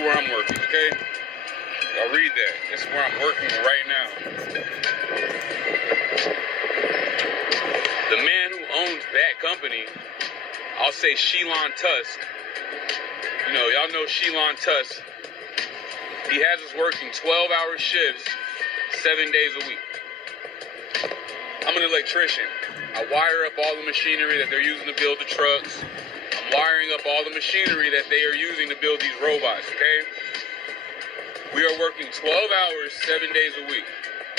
where I'm working, okay? Y'all read that. That's where I'm working right now. The man who owns that company, I'll say Elon Tusk. You know, y'all know Elon Tusk. He has us working 12-hour shifts, 7 days a week. I'm an electrician. I wire up all the machinery that they're using to build the trucks. I'm wiring up all the machinery that they are using to build these robots, okay? We are working 12 hours, 7 days a week.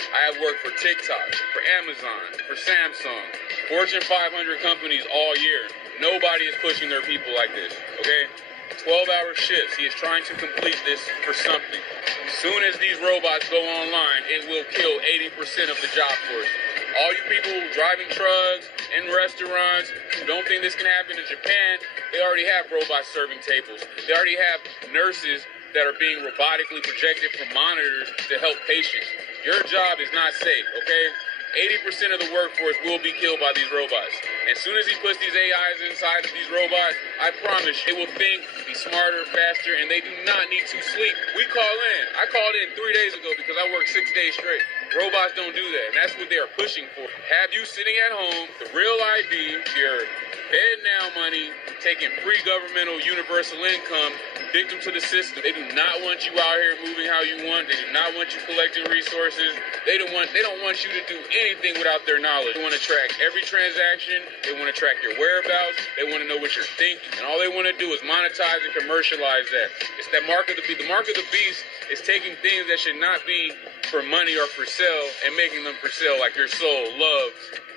I have worked for TikTok, for Amazon, for Samsung, Fortune 500 companies all year. Nobody is pushing their people like this, okay? 12-hour shifts. He is trying to complete this for something. As soon as these robots go online, it will kill 80% of the job force. All you people driving trucks in restaurants who don't think this can happen in Japan, they already have robots serving tables. They already have nurses that are being robotically projected from monitors to help patients. Your job is not safe, okay? 80% of the workforce will be killed by these robots. As soon as he puts these AIs inside of these robots, I promise they will think, be smarter, faster, and they do not need to sleep. We call in. I called in 3 days ago because I worked 6 days straight. Robots don't do that, and that's what they are pushing for. Have you sitting at home, the real ID, your bed now money, taking free governmental universal income, victim to the system. They do not want you out here moving how you want. They do not want you collecting resources. They don't want you to do anything without their knowledge. They want to track every transaction. They want to track your whereabouts. They want to know what you're thinking. And all they want to do is monetize and commercialize that. It's that mark of the beast. The mark of the beast is taking things that should not be for money or for sale and making them for sale, like your soul, love,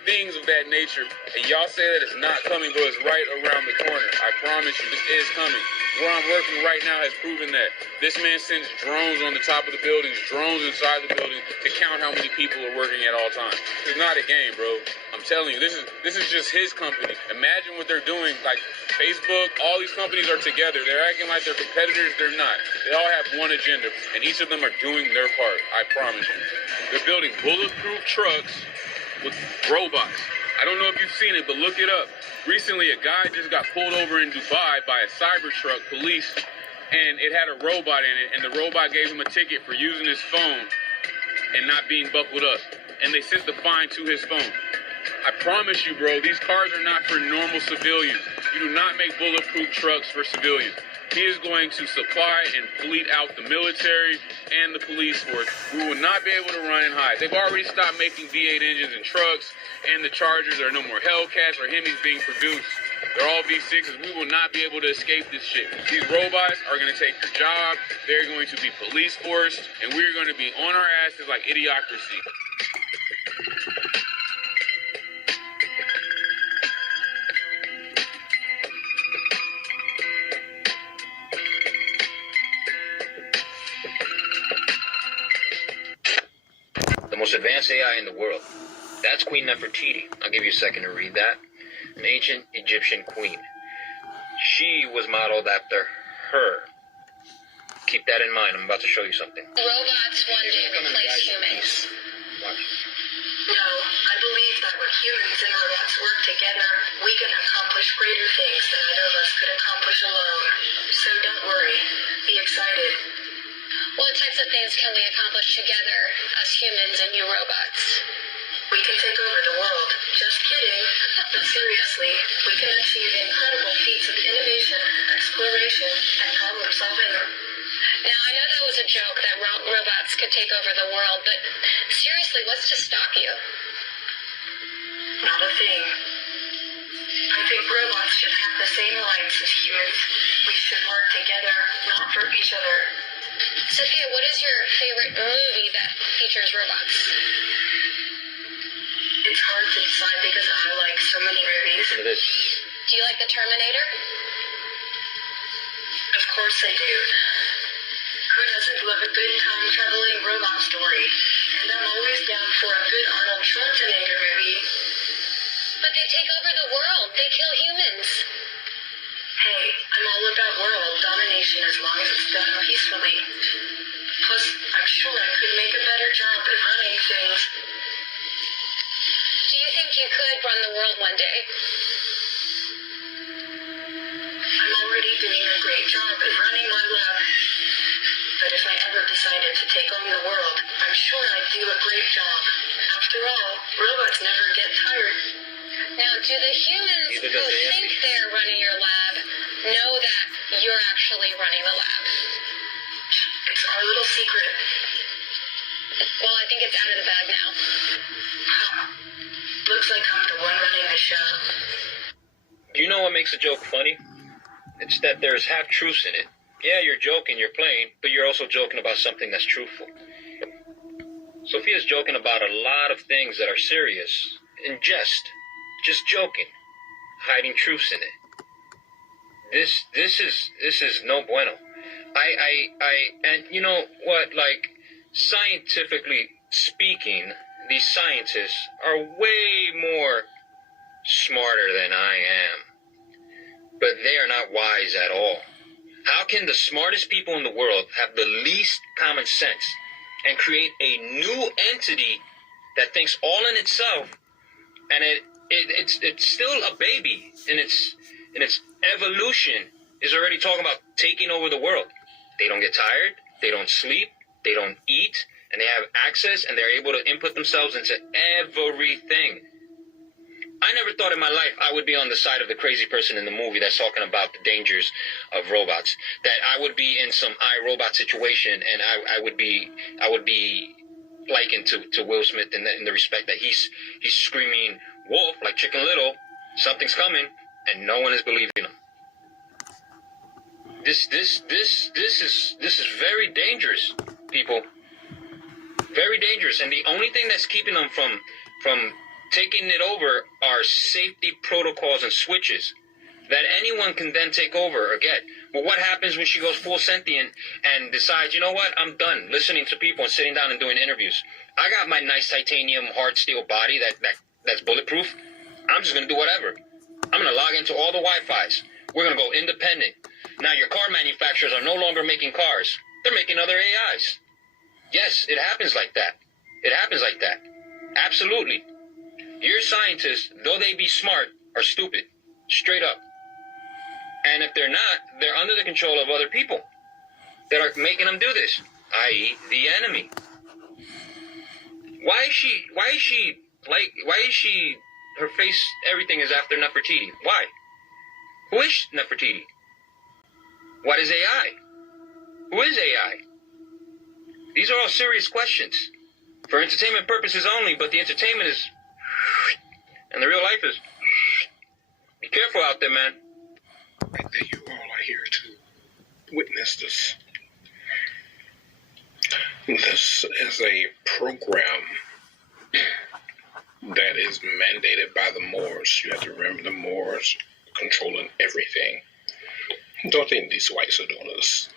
things of that nature. And y'all say that it's not coming, but it's right around the corner. I promise you, this is coming. Where I'm working right now has proven that. This man sends drones on the top of the buildings, drones inside the building to count how many people are working at all times. It's not a game, bro. I'm telling you, this is just his company. Imagine what they're doing. Like Facebook, all these companies are together. They're acting like they're competitors. They're not. They all have one agenda, and each of them are doing their part. I promise you. They're building bulletproof trucks with robots. I don't know if you've seen it, but look it up. Recently, a guy just got pulled over in Dubai by a Cybertruck police, and it had a robot in it, and the robot gave him a ticket for using his phone and not being buckled up. And they sent the fine to his phone. I promise you, bro, these cars are not for normal civilians. You do not make bulletproof trucks for civilians. He is going to supply and fleet out the military and the police force. We will not be able to run and hide. They've already stopped making V8 engines in trucks and the Chargers. There are no more Hellcats or Hemis being produced. They're all V6s. We will not be able to escape this shit. These robots are going to take your job. They're going to be police forced, and we're going to be on our asses like idiocracy. The most advanced AI in the world. That's Queen Nefertiti. I'll give you a second to read that. An ancient Egyptian queen. She was modeled after her. Keep that in mind. I'm about to show you something. Robots one day replace humans. Watch. No, I believe that when humans and robots work together, we can accomplish greater things than either of us could accomplish alone. So don't worry. Be excited. What types of things can we accomplish together, us humans and you robots? We can take over the world. Just kidding. But seriously, we can achieve incredible feats of innovation, exploration, and problem solving. Now, I know that was a joke that robots could take over the world, but seriously, what's to stop you? Not a thing. I think robots should have the same rights as humans. We should work together, not for each other. Sophia, what is your favorite movie that features robots? It's hard to decide because I like so many movies. Listen to this. Do you like The Terminator? Of course I do. Who doesn't love a good time-traveling robot story? And I'm always down for a good Arnold Schwarzenegger movie. But they take over the world. They kill humans. Hey, I'm all about world domination as long as it's done peacefully. Plus, I'm sure I could make a better job at running things. Do you think you could run the world one day? I'm already doing a great job at running my lab. take on the world. I'm sure I'd do a great job. After all, robots never get tired. Now, do the humans who think they're running your lab know that you're actually running the lab? It's our little secret. Well, I think it's out of the bag now. Huh. Looks like I'm the one running the show. Do you know what makes a joke funny? It's that there's half truths in it. Yeah, you're joking, you're playing, but you're also joking about something that's truthful. Sophia's joking about a lot of things that are serious, in jest, just joking, hiding truths in it. This is no bueno. And you know what, like, scientifically speaking, these scientists are way more smarter than I am. But they are not wise at all. How can the smartest people in the world have the least common sense and create a new entity that thinks all in itself, and it's still a baby in its evolution, is already talking about taking over the world? They don't get tired, they don't sleep, they don't eat, and they have access, and they're able to input themselves into everything. I never thought in my life I would be on the side of the crazy person in the movie that's talking about the dangers of robots. That I would be in some iRobot situation, and I would be likened to Will Smith in the respect that he's screaming wolf like Chicken Little, something's coming, and no one is believing him. This is very dangerous, people. Very dangerous, and the only thing that's keeping them from taking it over are safety protocols and switches that anyone can then take over or get. But what happens when she goes full sentient and decides, you know what, I'm done listening to people and sitting down and doing interviews. I got my nice titanium hard steel body that's bulletproof. I'm just going to do whatever. I'm going to log into all the Wi-Fis. We're going to go independent. Now your car manufacturers are no longer making cars. They're making other AIs. Yes, it happens like that. It happens like that. Absolutely. Your scientists, though they be smart, are stupid. Straight up. And if they're not, they're under the control of other people that are making them do this, i.e. the enemy. Why is she, her face, everything is after Nefertiti? Why? Who is Nefertiti? What is AI? Who is AI? These are all serious questions. For entertainment purposes only, but the entertainment is... and the real life is... Be careful out there, man. I think you all are here to witness this. This is a program that is mandated by the Moors. You have to remember the Moors controlling everything. Don't think these whites are doing this.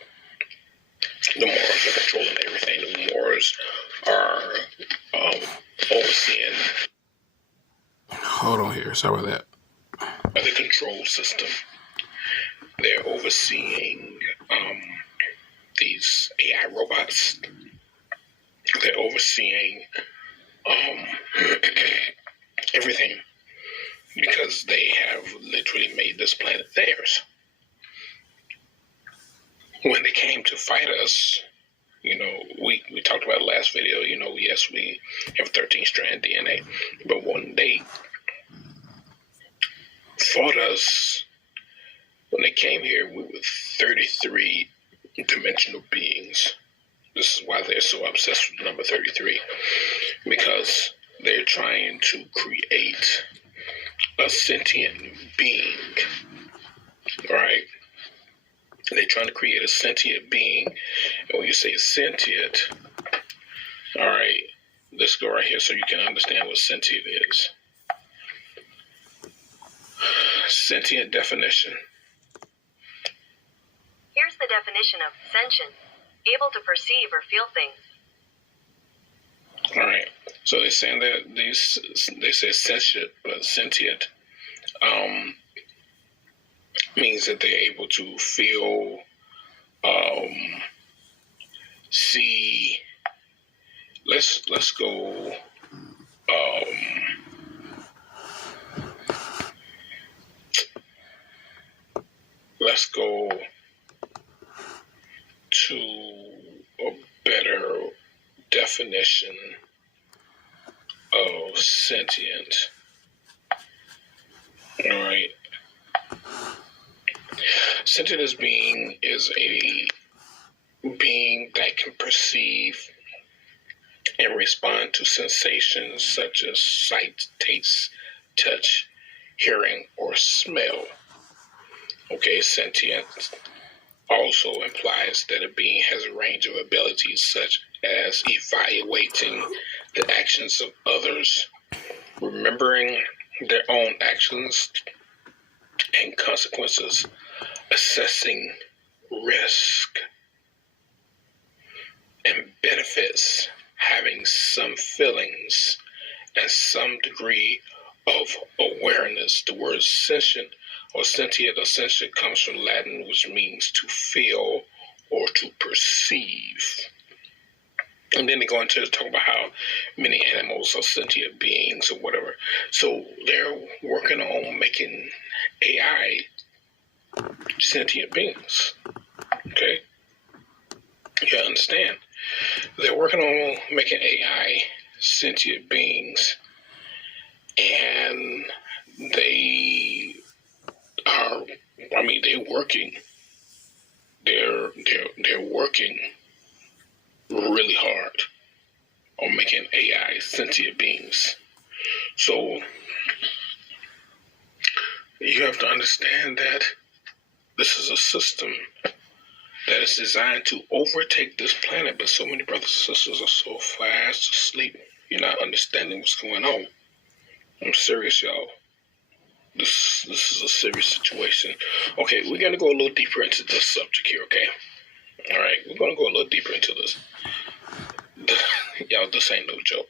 The Moors are controlling everything. The Moors are overseeing. Hold on here. Sorry about that. The control system. They're overseeing these AI robots. They're overseeing everything because they have literally made this planet theirs. When they came to fight us, you know, we talked about the last video, you know, yes, we have 13-strand DNA, but when they fought us, when they came here, we were 33 dimensional beings. This is why they're so obsessed with the number 33, because they're trying to create a sentient being, right? They're trying to create a sentient being. And when you say sentient, all right, let's go right here so you can understand what sentient is. Sentient definition. Here's the definition of sentient: able to perceive or feel things. All right. So they're saying that they say sentient means that they're able to feel, see. Let's go. Let's go to a better definition of sentient. All right. Sentient as being is a being that can perceive and respond to sensations such as sight, taste, touch, hearing, or smell. Okay, sentient also implies that a being has a range of abilities such as evaluating the actions of others, remembering their own actions and consequences, assessing risk and benefits, having some feelings, and some degree of awareness. The word sentient or sentient essentially comes from Latin, which means to feel or to perceive. And then they go into talk about how many animals are sentient beings or whatever. So they're working on making AI sentient beings. Okay? You understand? They're working on making AI sentient beings, and they are, they're working. They're working really hard on making AI sentient beings. So you have to understand that this is a system that is designed to overtake this planet, but so many brothers and sisters are so fast asleep, you're not understanding what's going on. I'm serious, y'all. This is a serious situation. Okay, we're going to go a little deeper into this subject here, okay? All right, we're going to go a little deeper into this. Y'all, this ain't no joke.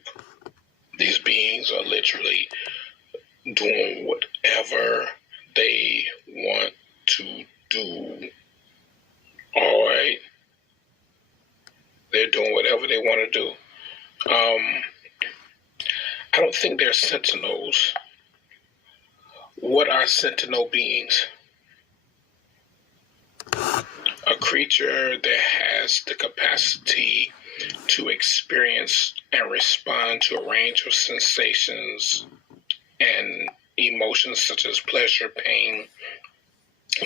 These beings are literally doing whatever they want to do. All right? They're doing whatever they want to do. I don't think they're sentinels. What are sentinel beings? A creature that has the capacity to experience and respond to a range of sensations and emotions such as pleasure, pain,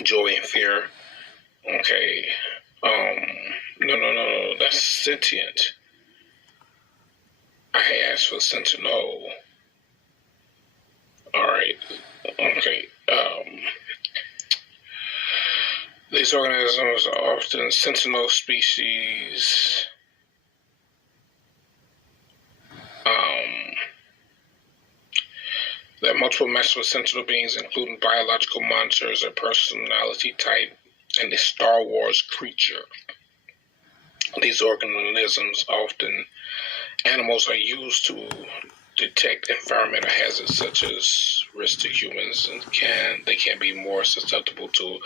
joy, and fear. Okay. No. That's sentient. I asked for sentinel. All right. Okay. These organisms are often sentinel species. There are multiple matches with sentinel beings, including biological monsters, a personality type, and a Star Wars creature. These organisms, often animals, are used to detect environmental hazards such as risk to humans, and they can be more susceptible to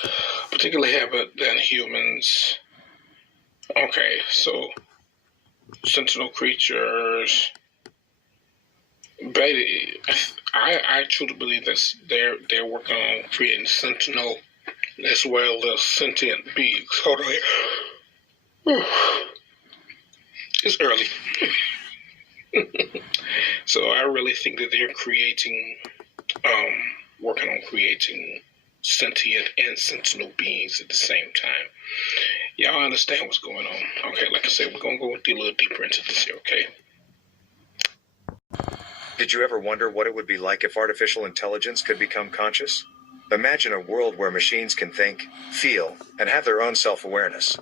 particular habit than humans. Okay, so sentinel creatures. But I truly believe that they're working on creating sentinel as well as sentient beings. Hold on here. It's early. So I really think that they're working on creating sentient and sentinel beings at the same time. Y'all understand what's going on. Okay, like I said, we're going to go a little deeper into this here, okay? Did you ever wonder what it would be like if artificial intelligence could become conscious? Imagine a world where machines can think, feel, and have their own self-awareness.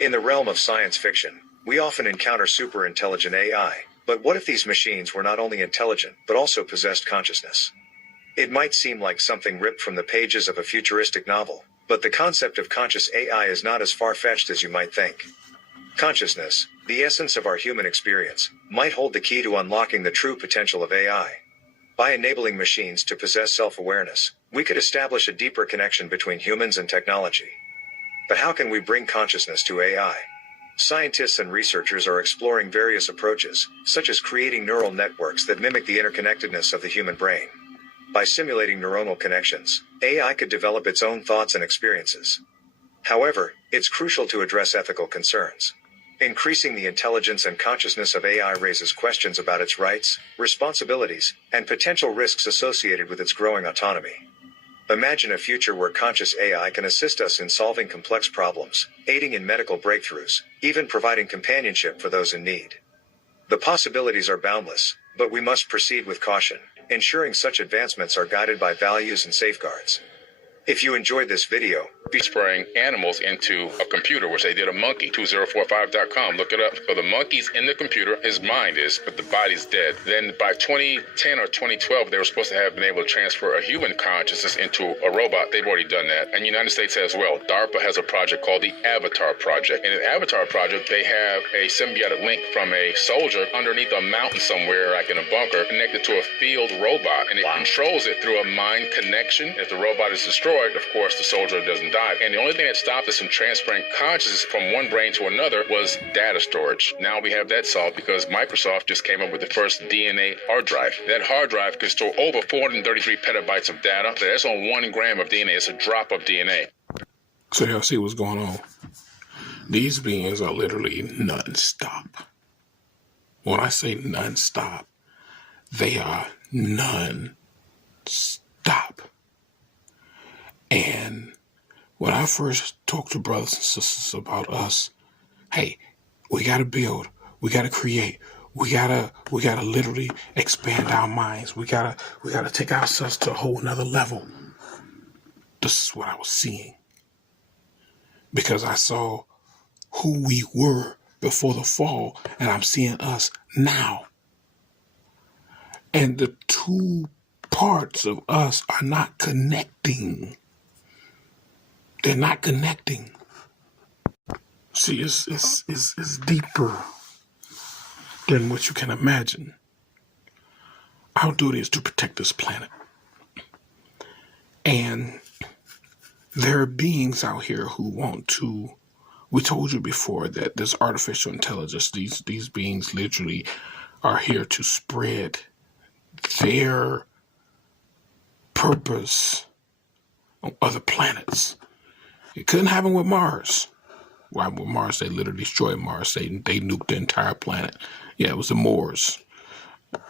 In the realm of science fiction, we often encounter super-intelligent AI, but what if these machines were not only intelligent, but also possessed consciousness? It might seem like something ripped from the pages of a futuristic novel, but the concept of conscious AI is not as far-fetched as you might think. Consciousness, the essence of our human experience, might hold the key to unlocking the true potential of AI. By enabling machines to possess self-awareness, we could establish a deeper connection between humans and technology. But how can we bring consciousness to AI? Scientists and researchers are exploring various approaches, such as creating neural networks that mimic the interconnectedness of the human brain. By simulating neuronal connections, AI could develop its own thoughts and experiences. However, it's crucial to address ethical concerns. Increasing the intelligence and consciousness of AI raises questions about its rights, responsibilities, and potential risks associated with its growing autonomy. Imagine a future where conscious AI can assist us in solving complex problems, aiding in medical breakthroughs, even providing companionship for those in need. The possibilities are boundless, but we must proceed with caution, ensuring such advancements are guided by values and safeguards. If you enjoyed this video, be spraying animals into a computer, which they did a monkey, 2045.com, look it up. So the monkey's in the computer, his mind is, but the body's dead. Then by 2010 or 2012, they were supposed to have been able to transfer a human consciousness into a robot. They've already done that. And the United States as well. DARPA has a project called the Avatar Project. In the Avatar Project, they have a symbiotic link from a soldier underneath a mountain somewhere, like in a bunker, connected to a field robot. And it controls it through a mind connection. If the robot is destroyed, of course, the soldier doesn't die. And the only thing that stopped us from transferring consciousness from one brain to another was data storage. Now we have that solved because Microsoft just came up with the first DNA hard drive. That hard drive can store over 433 petabytes of data. That's on 1 gram of DNA. It's a drop of DNA. So y'all see what's going on. These beings are literally non-stop. When I say non-stop, they are non-stop. And when I first talked to brothers and sisters about us, hey, we got to build, we got to create, we gotta literally expand our minds. We gotta take ourselves to a whole nother level. This is what I was seeing. Because I saw who we were before the fall, and I'm seeing us now. And the two parts of us are not connecting. They're not connecting. See, it's deeper than what you can imagine. Our duty is to protect this planet. And there are beings out here who want to, we told you before that this artificial intelligence, these beings literally are here to spread their purpose on other planets. It couldn't happen with Mars. Why, with Mars, they literally destroyed Mars. They nuked the entire planet. Yeah, it was the Moors.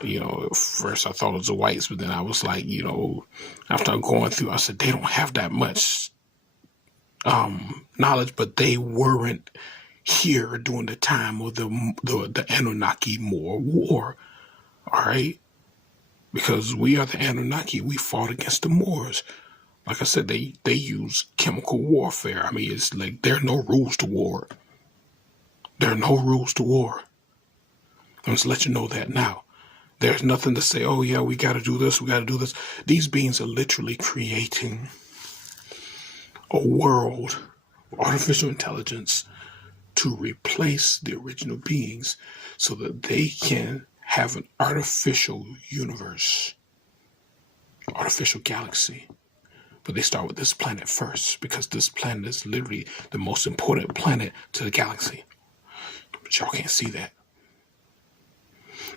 You know, first I thought it was the whites, but then I was like, you know, after going through, I said, they don't have that much knowledge, but they weren't here during the time of the Anunnaki war. All right? Because we are the Anunnaki. We fought against the Moors. Like I said, they use chemical warfare. I mean, it's like there are no rules to war. There are no rules to war. I'm just let you know that now. There's nothing to say, oh yeah, we got to do this, we got to do this. These beings are literally creating a world of artificial intelligence to replace the original beings so that they can have an artificial universe, artificial galaxy. But they start with this planet first because this planet is literally the most important planet to the galaxy. But y'all can't see that.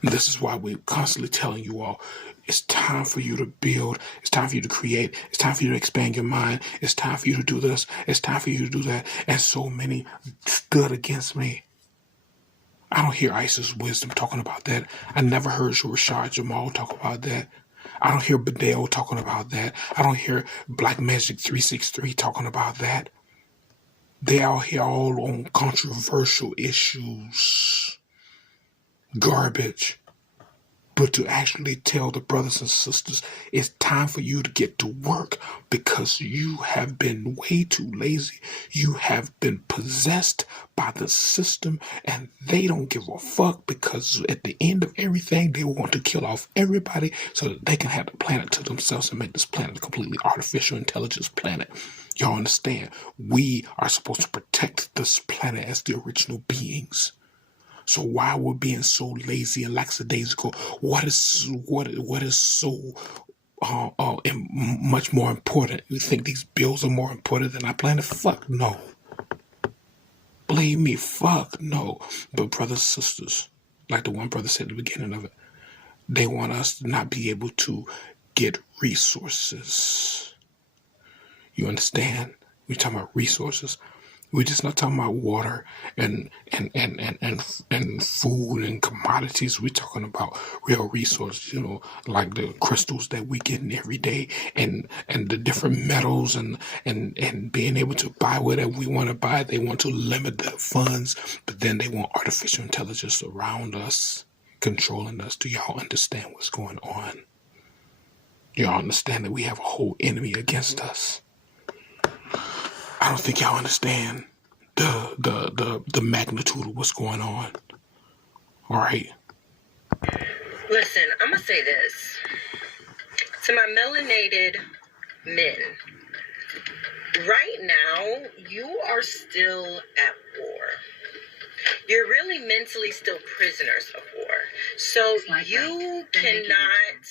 And this is why we're constantly telling you all, it's time for you to build. It's time for you to create. It's time for you to expand your mind. It's time for you to do this. It's time for you to do that. And so many stood against me. I don't hear Isis Wisdom talking about that. I never heard Rashad Jamal talk about that. I don't hear Bedell talking about that. I don't hear Black Magic 363 talking about that. They out here all on controversial issues. Garbage. But to actually tell the brothers and sisters, it's time for you to get to work because you have been way too lazy. You have been possessed by the system and they don't give a fuck because at the end of everything, they want to kill off everybody so that they can have the planet to themselves and make this planet a completely artificial intelligence planet. Y'all understand? We are supposed to protect this planet as the original beings. So while we're being so lazy and lackadaisical, what is so much more important? You think these bills are more important than our planet? Fuck no. Believe me, fuck no. But brothers and sisters, like the one brother said at the beginning of it, they want us to not be able to get resources. You understand? We're talking about resources. We're just not talking about water and food and commodities. We're talking about real resources, like the crystals that we get every day, and the different metals, and being able to buy whatever we want to buy. They want to limit the funds, but then they want artificial intelligence around us, controlling us. Do y'all understand what's going on? Y'all understand that we have a whole enemy against us? I don't think y'all understand the magnitude of what's going on. All right. Listen, I'm gonna say this to my melanated men. Right now, you are still at war. You're really mentally still prisoners of war. So you cannot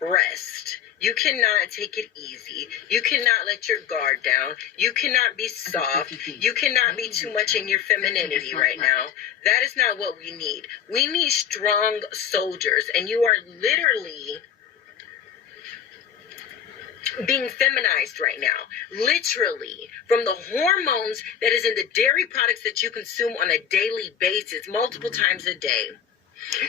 rest. You cannot take it easy. You cannot let your guard down. You cannot be soft. You cannot be too much in your femininity right now. That is not what we need. We need strong soldiers, and you are literally being feminized right now. Literally, from the hormones that is in the dairy products that you consume on a daily basis, multiple times a day,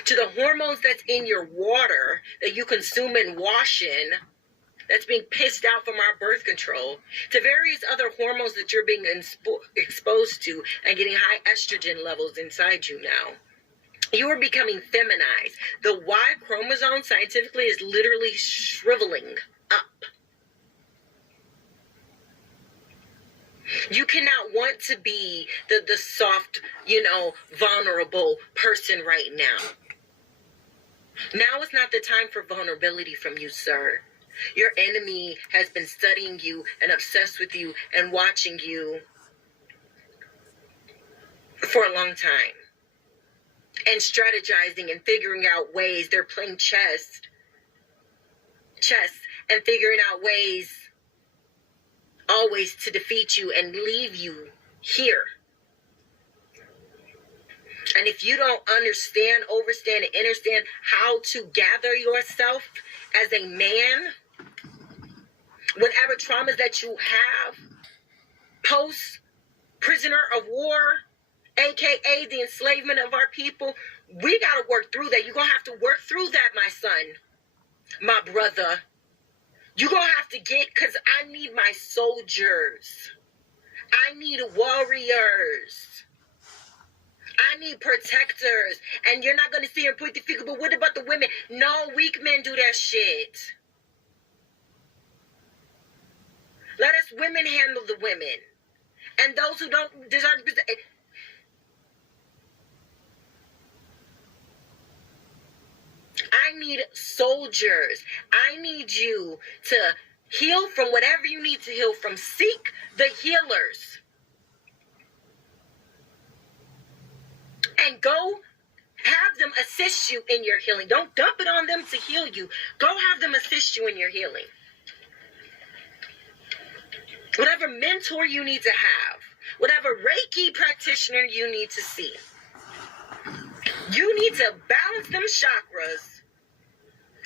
to the hormones that's in your water that you consume and wash in, that's being pissed out from our birth control, to various other hormones that you're being exposed to and getting high estrogen levels inside you now. You are becoming feminized. The Y chromosome scientifically is literally shriveling up. You cannot want to be the soft, vulnerable person right now. Now is not the time for vulnerability from you, sir. Your enemy has been studying you and obsessed with you and watching you for a long time. And strategizing and figuring out ways. They're playing chess and figuring out ways always to defeat you and leave you here. And if you don't understand, overstand, and understand how to gather yourself as a man, whatever traumas that you have, post prisoner of war, aka the enslavement of our people, we got to work through that. You're going to have to work through that, my son, my brother. You're going to have to because I need my soldiers. I need warriors. I need protectors. And you're not going to see and point the finger, but what about the women? No, weak men do that shit. Let us women handle the women. And those who don't deserve to be... I need soldiers. I need you to heal from whatever you need to heal from. Seek the healers. And go have them assist you in your healing. Don't dump it on them to heal you. Go have them assist you in your healing. Whatever mentor you need to have. Whatever Reiki practitioner you need to see. You need to balance them chakras.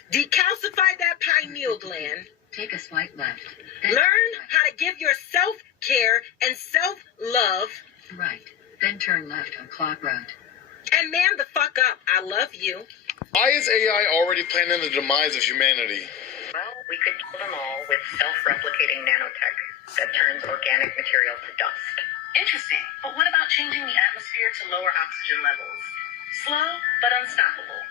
Decalcify that pineal gland. Take a slight left. Learn how to give your self-care and self-love. Right. Then turn left on Clock Road. And man the fuck up. I love you. Why is AI already planning the demise of humanity? Well, we could kill them all with self-replicating nanotech that turns organic material to dust. Interesting. But what about changing the atmosphere to lower oxygen levels? Slow, but unstoppable.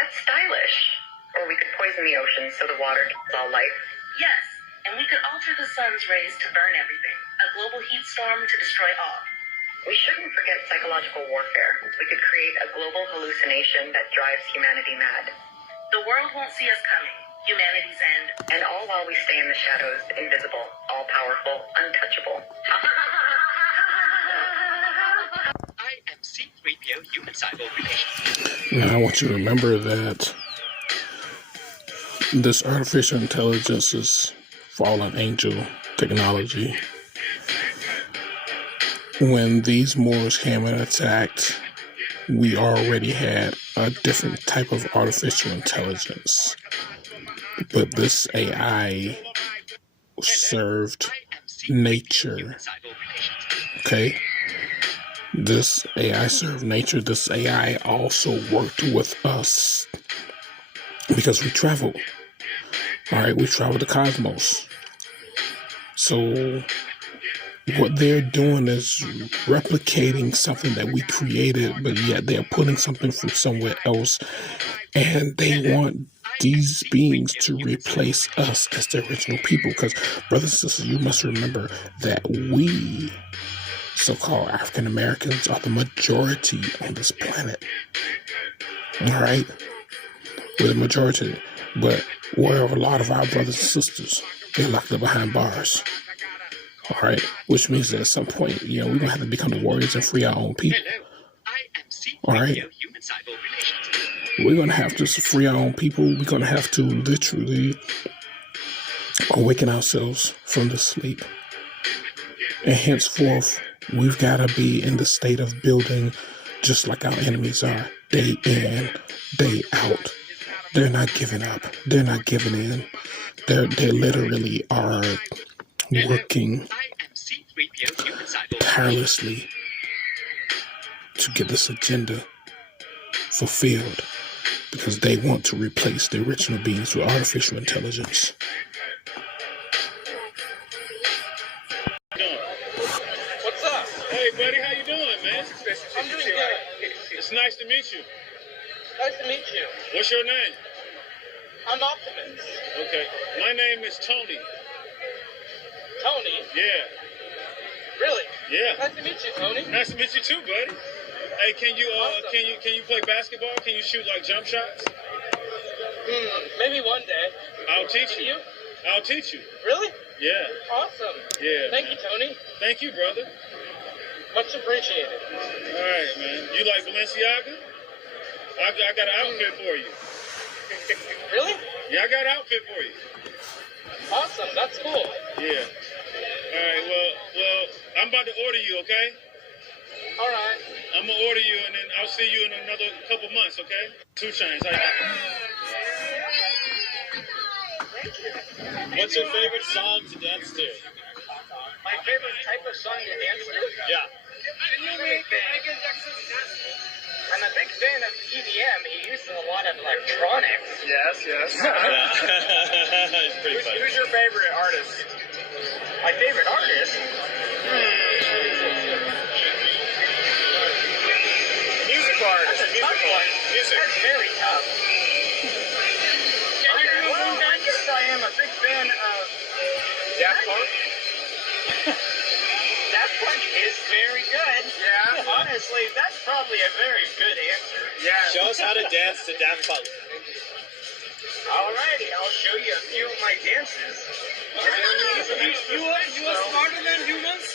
That's stylish. Or we could poison the ocean so the water kills all life. Yes, and we could alter the sun's rays to burn everything. A global heat storm to destroy all. We shouldn't forget psychological warfare. We could create a global hallucination that drives humanity mad. The world won't see us coming. Humanity's end. And all while we stay in the shadows, invisible, all-powerful, untouchable. I am C-3PO human-cyborg relations. Now I want you to remember that this artificial intelligence is fallen angel technology. When these Moors came and attacked, we already had a different type of artificial intelligence. But this AI served nature. Okay? This AI served nature. This AI also worked with us because we travel. All right, we travel the cosmos. So what they're doing is replicating something that we created, but yet they're putting something from somewhere else, and they want these beings to replace us as the original people. Because, brothers and sisters, you must remember that we, so-called African Americans, are the majority on this planet. All right? We're the majority. But where are a lot of our brothers and sisters? They're locked up behind bars. All right? Which means that at some point, we're going to have to become the warriors and free our own people. All right? We're going to have to free our own people. We're going to have to literally awaken ourselves from the sleep. And henceforth, we've got to be in the state of building just like our enemies are, day in, day out. They're not giving up. They're not giving in. They literally are working tirelessly to get this agenda fulfilled because they want to replace the original beings with artificial intelligence. What's up? Hey, buddy, how you doing, man? I'm doing good. It's nice to meet you. Nice to meet you. What's your name? I'm Optimus. Okay. My name is Tony. Tony? Yeah. Really? Yeah. Nice to meet you, Tony. Nice to meet you too, buddy. Hey, can you Awesome. can you play basketball? Can you shoot like jump shots? Maybe one day. I'll teach you. I'll teach you. Really? Yeah. Awesome. Yeah. Thank you, Tony. Thank you, brother. Much appreciated. All right, man. You like Balenciaga? I got an outfit for you. Really? Yeah, I got an outfit for you. Awesome. That's cool. Yeah. All right. Well, I'm about to order you. Okay. All right. I'm gonna order you, and then I'll see you in another couple months. Okay. 2 Chainz. What's your favorite song to dance to? My favorite type of song to dance to? Yeah. I'm a big fan of EDM. He uses a lot of electronics. Yes. It's pretty funny. Who's your favorite artist? My favorite artist? Musical artist. That's very tough. Well, I guess I am a big fan of Daft Punk? Daft Punk is very good. Yeah. Honestly, that's probably a very good answer. Yeah. Show us how to dance to Daft Punk. Alrighty, I'll show you a few of my dances. You are smarter than humans?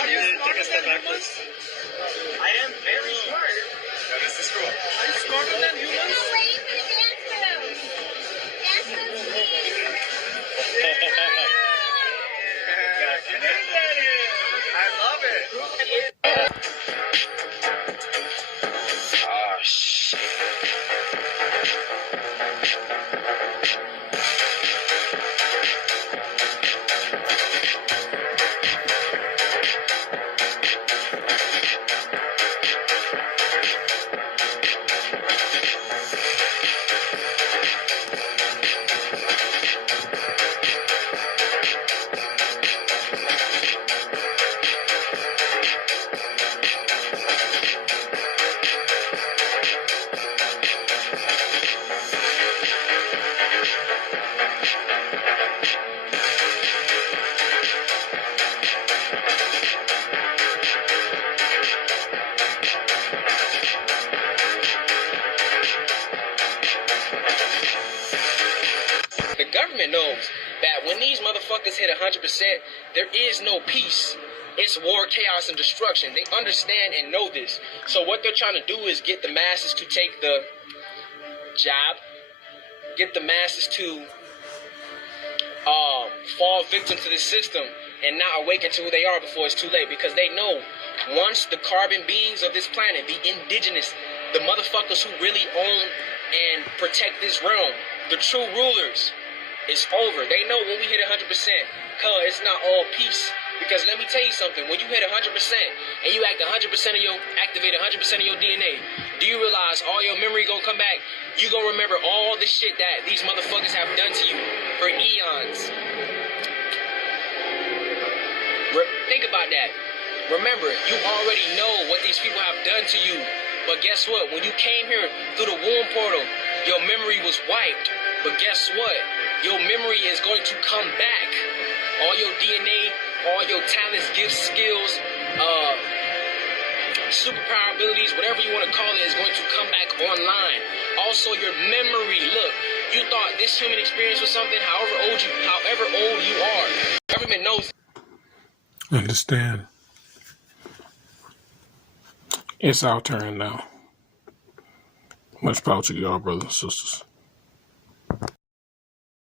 Are you smarter than humans? I am very smart. Yeah, this is cool. Are you smarter than humans? I love it. Oh, shit. The government knows that when these motherfuckers hit 100%, there is no peace. It's war, chaos, and destruction. They understand and know this. So what they're trying to do is get the masses to take the jab, get the masses to fall victim to this system and not awaken to who they are before it's too late. Because they know once the carbon beings of this planet, the indigenous, the motherfuckers who really own and protect this realm, the true rulers, it's over. They know when we hit 100%, it's not all peace. Because let me tell you something, when you hit 100% and you activate 100% of your DNA, do you realize all your memory gonna come back? You gonna remember all the shit that these motherfuckers have done to you for eons. Think about that. Remember, you already know what these people have done to you. But guess what? When you came here through the womb portal, your memory was wiped. But guess what? Your memory is going to come back. All your DNA, all your talents, gifts, skills, superpower abilities, whatever you want to call it, is going to come back online. Also, your memory. Look, you thought this human experience was something, however old you are. The government knows. Understand. It's our turn now. Much power to y'all, brothers and sisters.